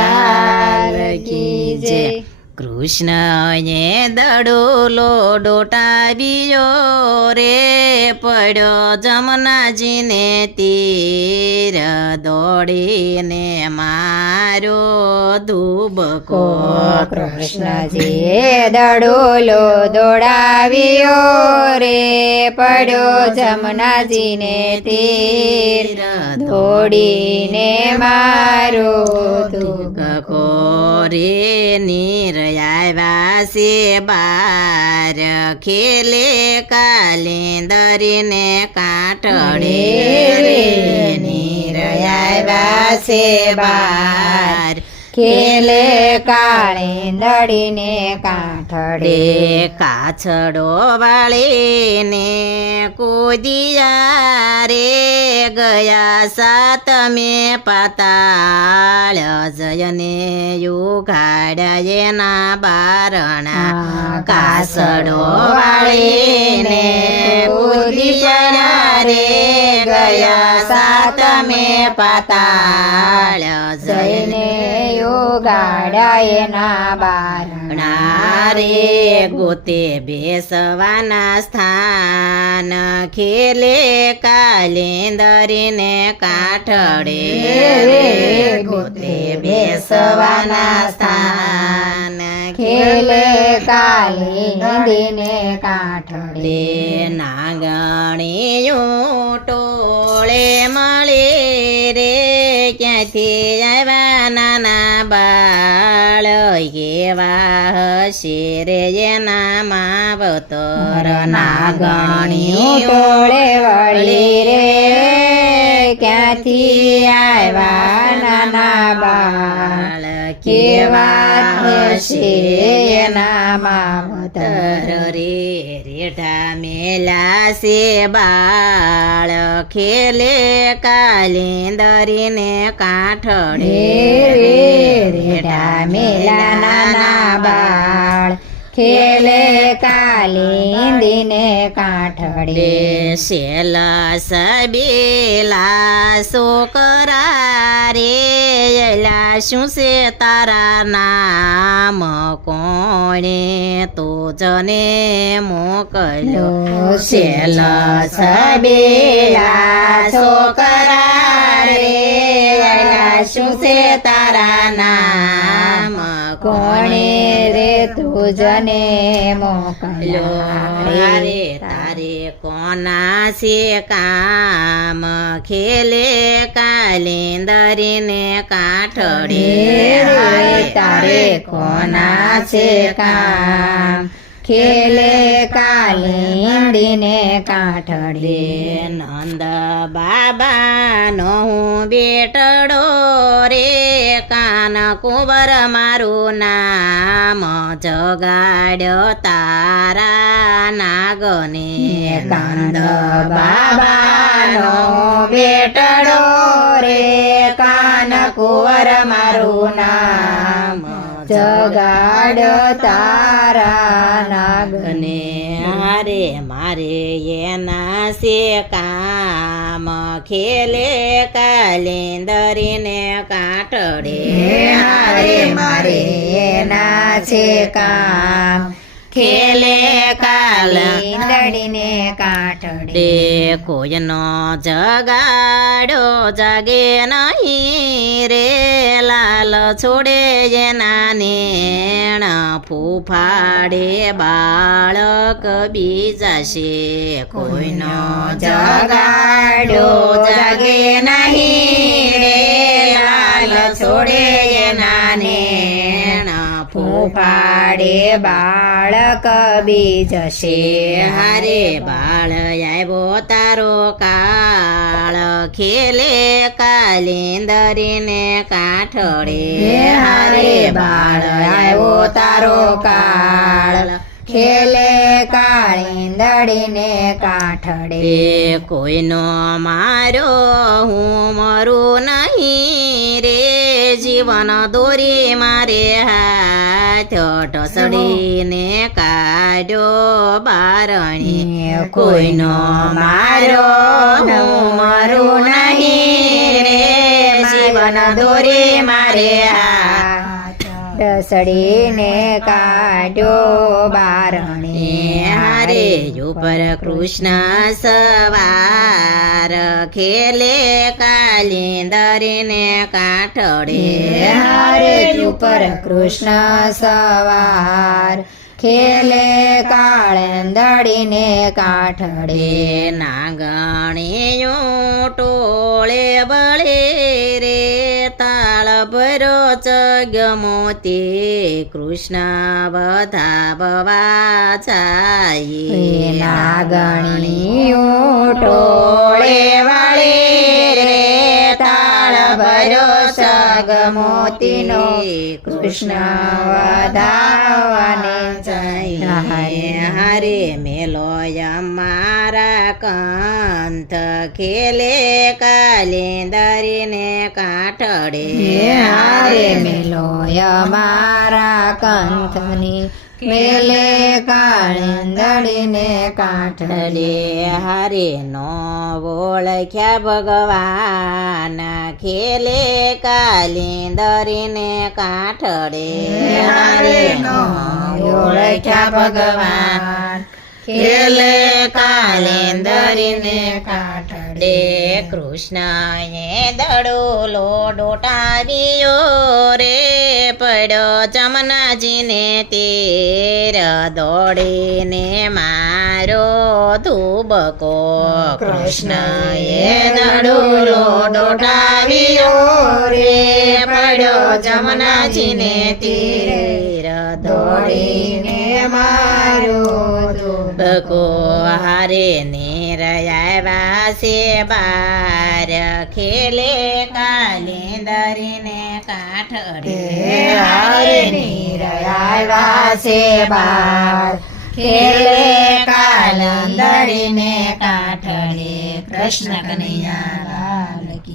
લાલ કી જય. કૃષ્ણએ દડોલો ડોટાવ્યો રે, પડ્યો જમનાજીને તીર, દોડીને માર્યો ધુબકો. કૃષ્ણજીએ દડોલો દોડાવ્યો રે, પડ્યો જમનાજીને તીર, દોડીને મારો ધુબકો. રે નીર આવ્યા છે બાર, ખેલે કાલિંદરીને કાંઠડે રે. નીર આવ્યા છે બાર, ખેલે કાળીંદડીને કાંઠડે. કાછડો વાળીને કૂદિયા રે, ગયા સાતમે પાતાળ, જયને યુગાડ્યા એના બારણા. કાછડો વાળીને કૂદિયા રે, ગયા સાતમે પાતાળ, જયને ગાડા એના બારણા રે. ગોતે બેસવાના સ્થાન, ખેલે કાલિંદરીને કાંઠડે રે. ગોતે બેસવાના સ્થાન, ખેલે કાલિંદીને કાંઠડે. નાગણીયું ટોળે મળે રે, ક્યાંથી આવ્યા નાના બાળ, એવા હશે રે એના માવતર. નાગણીયું ટોળે વળી રે, ક્યાંથી આવ્યા નાના બાળ, કેવા હશે એના માવતર રે. રેઢા મેલા છે બાળ, ખેલે કાલિંદરીને કાંઠડે રે. રેઢા મેલા નાના બાળ, ખેલે કાલિંદીને કાંઠડે. શેલા સબેલા છોકરા રે, એલા શું છે તારા નામ, કોણે તુજને મોકલ્યો. શેલા સબેલા છોકરા રે, એલા શું છે તારા નામ, કોણે રે તુજને મોકલ્યો. રે. તારે કોના છે કામ, ખેલે કાલિંદરીને કાંઠડે રે. તારે કોના છે કામ, ખેલે કાલિંદીને કાંઠડે. નંદ બાબાનો હું બેટડો રે, કાન કુંવર મારું નામ, જગાડ્યો તારા નાગને. નંદ બાબાનો બેટડો રે, કાન કુંવર મારું નામ, જગાડ્યો તારા નાગને. હારે મારે એના છે કામ, ખેલે કાલિંદરીને કાંઠડે. હારે મારે એના છે કામ, ખેલે કાલિંદડીને કાંઠડે. કોઈનો જગાડો જાગે નહીં રે, લાલ છોડે એના નેણ, ફૂફાડે બાળક બીજા છે. કોઈનો જગાડો જાગે નહીં રે, લાલ છોડે એના નેણ, ફૂફાડે બાળક બીજશે. હારે બાળ આવ્યો તારો કાળ, ખેલે કાલિંદરીને કાંઠડે. હારે બાળ આવ્યો તારો કાળ, ખેલે કાળીંદડીને કાંઠડે. કોઈનો મારો હું મરું નહીં રે, જીવન દોરી મારે હાથ ઢસડીને કાઢ્યો બારણી. કોઈનો મારો હું મરું નહીં રે, જીવન જીવન દોરી મારે હાથ રસડીને કાઢ્યો બારણે હારે ઉપર કૃષ્ણ સવાર ખેલે કાલિંદરીને કાઠડે હારે ઉપર કૃષ્ણ સવાર ખેલે કાળંદડીને કાઠડે નાગણીઓ ટોળે બળે રે તાળ ભરો ચગમોતી કૃષ્ણ બધા બવા જાય નાગણીઓ ટોળે વળે રે તાળ ભરો સગમોતીનો કૃષ્ણ વધાવને જાય હારે મેલો મારા કંથ ખેલે કાલિંદરીને કાઠડે હારે મેલો મારા કંથની મેલે કાળંદડીને કાઠડે હારે નો ઓળખ્યા ભગવાન ખેલે કાલિંદરીને કાઠડે હારે નો ઓળખ્યા ભગવાન ખેલે કાલિંદરીને કાઠડે કૃષ્ણએ દડોલો ડોટાવ્યો રે પડ્યો જમનાજીને તીર દોડીને મારો ધુબકો કૃષ્ણએ દડોલો ડોટાવ્યો રે પડ્યો જમનાજીને તીર દોડીને મારો બકો હારે નિરયા છે બાર ખેલે કાલિંદરીને કાઠડે હારે નિરયા છે બાર ખેલે કાલંદડીને કાઠડે કૃષ્ણ કનૈયા